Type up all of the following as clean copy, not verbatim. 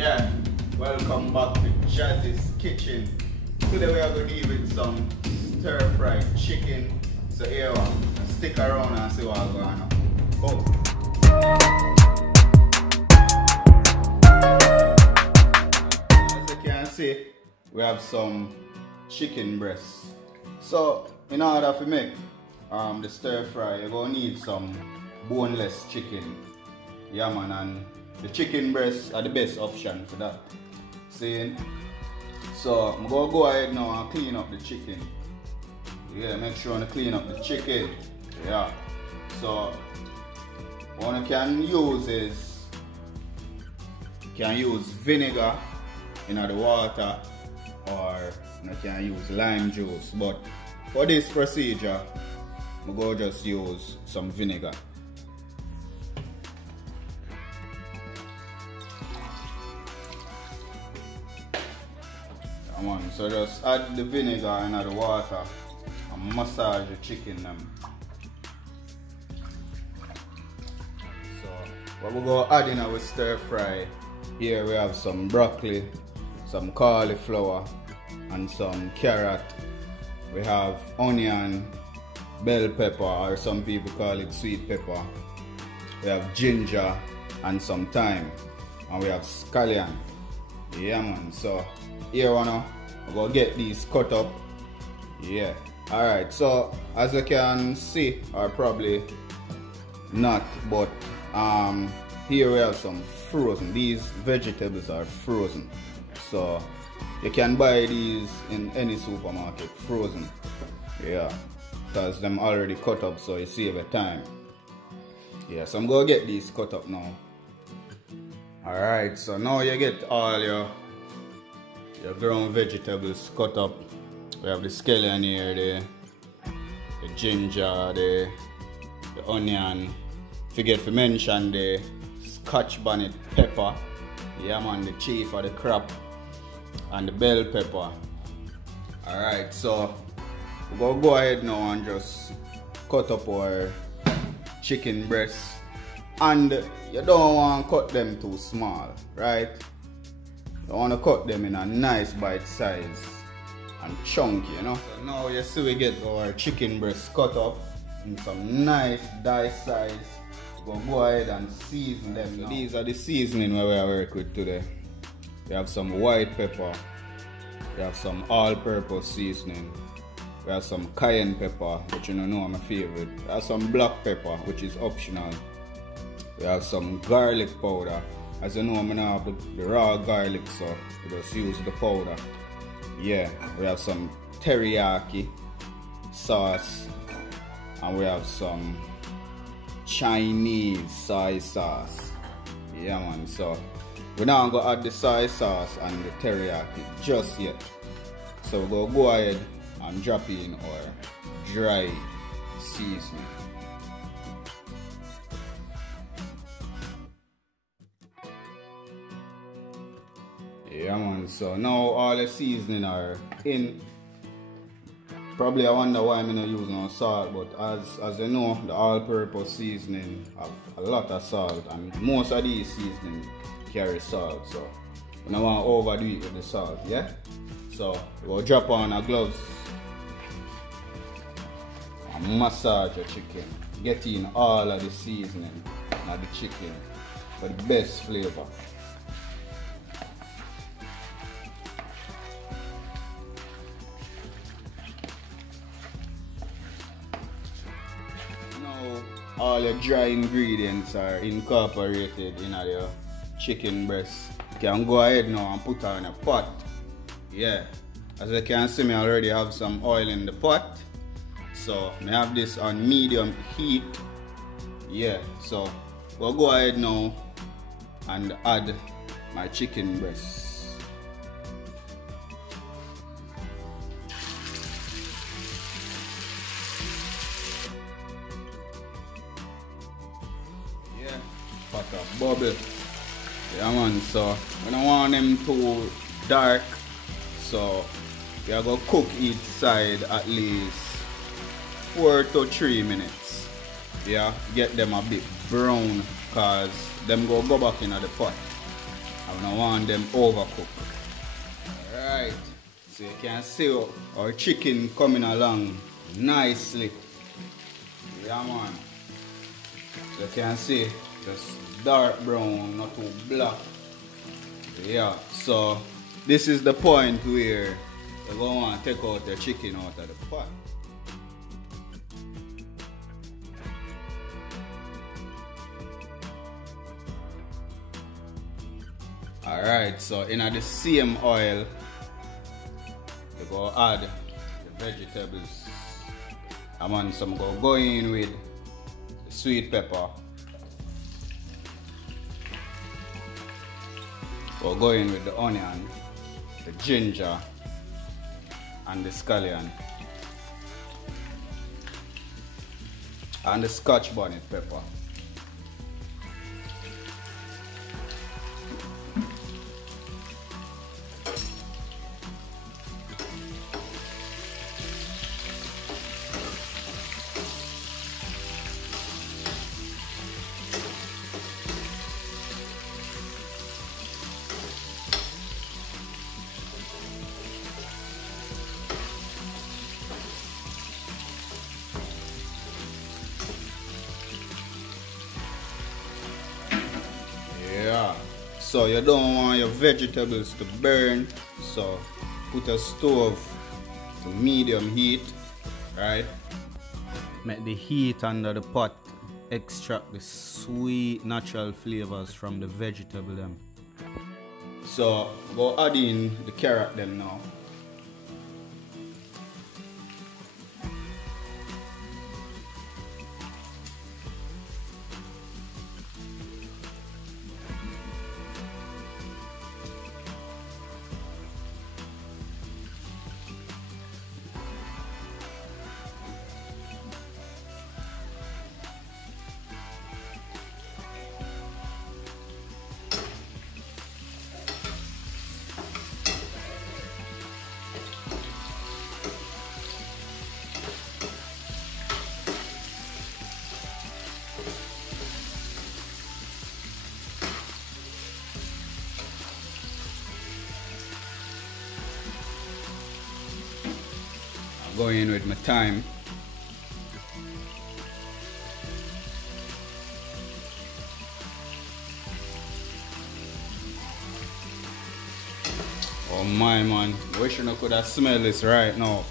Yeah, welcome back to Jazzy's Kitchen. Today we are going to eat with some stir-fried chicken. So here, stick around and see what's going on. Oh. As you can see, we have some chicken breasts. So in order to make the stir-fry, you're going to need some boneless chicken. Yeah man, and the chicken breasts are the best option for that. See? So I'm going to go ahead now and clean up the chicken. Yeah, make sure to clean up the chicken. Yeah. So what you can use is vinegar in the water, or you can use lime juice. But for this procedure, I'm going to just use some vinegar. So just add the vinegar in the water and massage the chicken them. So what we're going to add in our stir fry, here we have some broccoli, some cauliflower and some carrot. We have onion, bell pepper, or some people call it sweet pepper. We have ginger and some thyme, and we have scallion. Yeah man, so here we now I'm gonna get these cut up. Yeah. Alright, so as you can see, or probably not, but here we have some frozen. These vegetables are frozen. So you can buy these in any supermarket, frozen. Yeah. Because them already cut up, so you save your time. Yeah, so I'm gonna get these cut up now. Alright, so now you get all your ground vegetables cut up. We have the scallion here, the ginger, the onion. Forget to mention the scotch bonnet pepper. Yeah man, the chief of the crop, and the bell pepper. Alright, so we're gonna go ahead now and just cut up our chicken breasts. And you don't want to cut them too small, right? You want to cut them in a nice bite size and chunky, you know. So now you see we get our chicken breasts cut up in some nice dice size. We're going to go ahead and season them now. These are the seasoning where we are working with today. We have some white pepper. We have some all-purpose seasoning. We have some cayenne pepper, which you know I'm a favorite. We have some black pepper, which is optional. We have some garlic powder. As you know, I'm gonna have the raw garlic, so we just use the powder. Yeah, we have some teriyaki sauce, and we have some Chinese soy sauce. Yeah man, so we're not gonna add the soy sauce and the teriyaki just yet. So we're gonna go ahead and drop in our dry seasoning. Yeah man, so now all the seasoning are in. Probably I wonder why I'm not using no salt, but as you know, the all-purpose seasoning have a lot of salt, and most of these seasoning carry salt, so we don't want to overdo it with the salt, yeah? So we'll drop on our gloves and massage the chicken, get in all of the seasoning of the chicken for the best flavor. All your dry ingredients are incorporated in your chicken breast. You can go ahead now and put her in a pot. Yeah, as you can see, I already have some oil in the pot. So I have this on medium heat. Yeah, so we'll go ahead now and add my chicken breast. Pot of bubble. Yeah man, so we don't want them too dark, so we are going to cook each side at least 4 to 3 minutes. Yeah, get them a bit brown, cause them go back in the pot. I don't want them overcooked. Alright, so you can see our chicken coming along nicely. Yeah man. So you can see just dark brown, not too black. Yeah, so this is the point where you're going to want to take out the chicken out of the pot. Alright, so in the same oil, you go add the vegetables. I'm on some go in with the sweet pepper. Go in with the onion, the ginger, and the scallion, and the scotch bonnet pepper. Yeah, so you don't want your vegetables to burn, so put a stove to medium heat, right? Make the heat under the pot extract the sweet natural flavors from the vegetable them. So go add in the carrot them now. Go in with my thyme. Oh my man, wish I could have smelled this right now.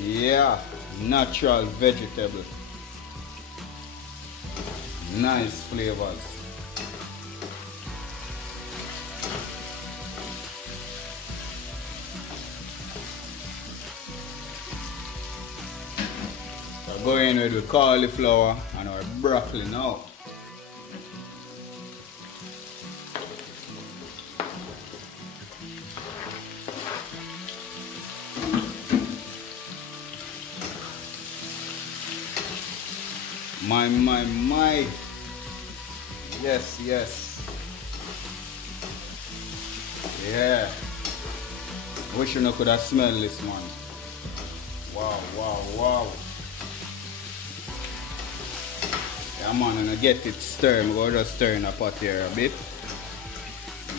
Yeah, natural vegetable. Nice flavors. Go in with the cauliflower and our broccoli now. My. Yes. Yeah. Wish you could have smelled this, man. Wow. Yeah man, and I get it stirred. We're just stirring the pot here a bit.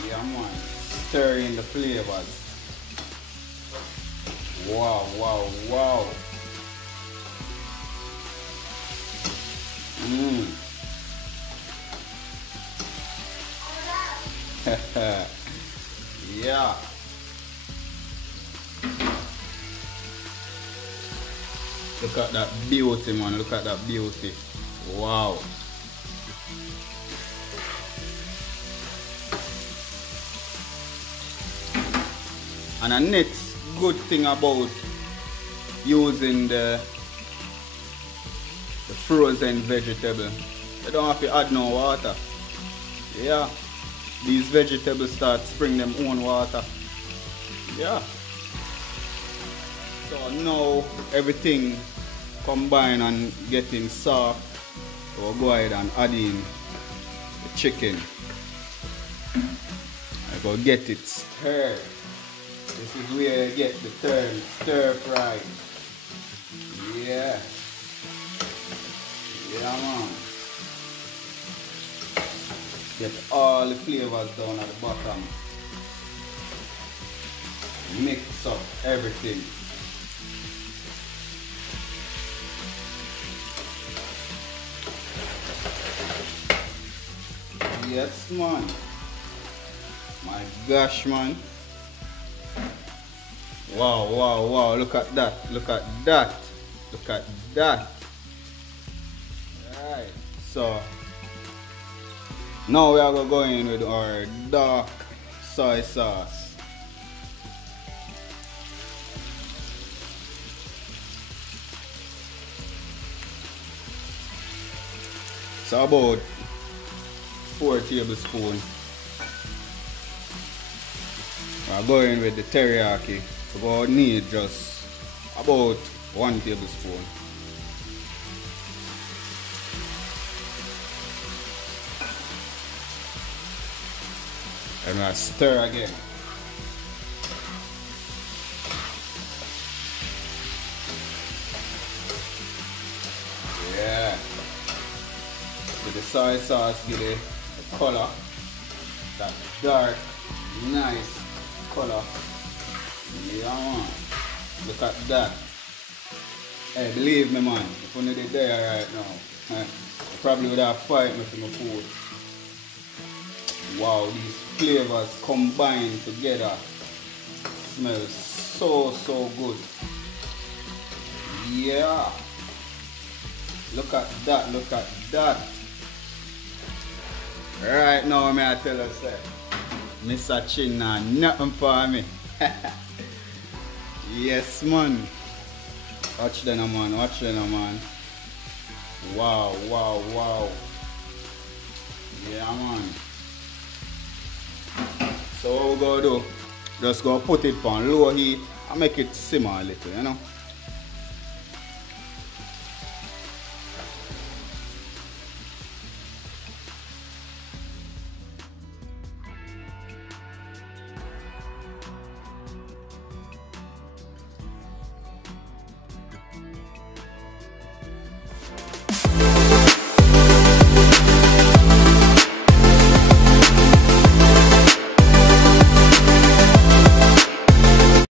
Yeah man, stirring the flavors. Wow. Yeah. Look at that beauty, man. Look at that beauty. Wow. And the next good thing about using the frozen vegetable, you don't have to add no water. Yeah. These vegetables start spring them own water. Yeah. So now everything combine and getting soft. We'll go ahead and add in the chicken. I go get it stirred. This is where you get the term stir fry. Yeah. Yeah man. Get all the flavors down at the bottom. Mix up everything. Yes, man. My gosh, man. Wow, wow, wow. Look at that. Look at that. Look at that. Alright. So, now we are going to go in with our dark soy sauce. So about 4 tablespoons. I'm going with the teriyaki. So we're going to need just about 1 tablespoon. And I stir again. Yeah. So the soy sauce give it a color, that dark, nice color. Yeah, man. Look at that. Hey, believe me, man. If only they there right now, I probably would have fight me for my food. Wow, these flavors combined together. Smells so good. Yeah. Look at that, look at that. Right now, may I tell you, sir, Mr. Chin nah nothing for me. Yes, man. Watch them, man, watch them, man. Wow, wow, wow. Yeah, man. So what we're gonna do, just gonna put it on low heat and make it simmer a little, you know.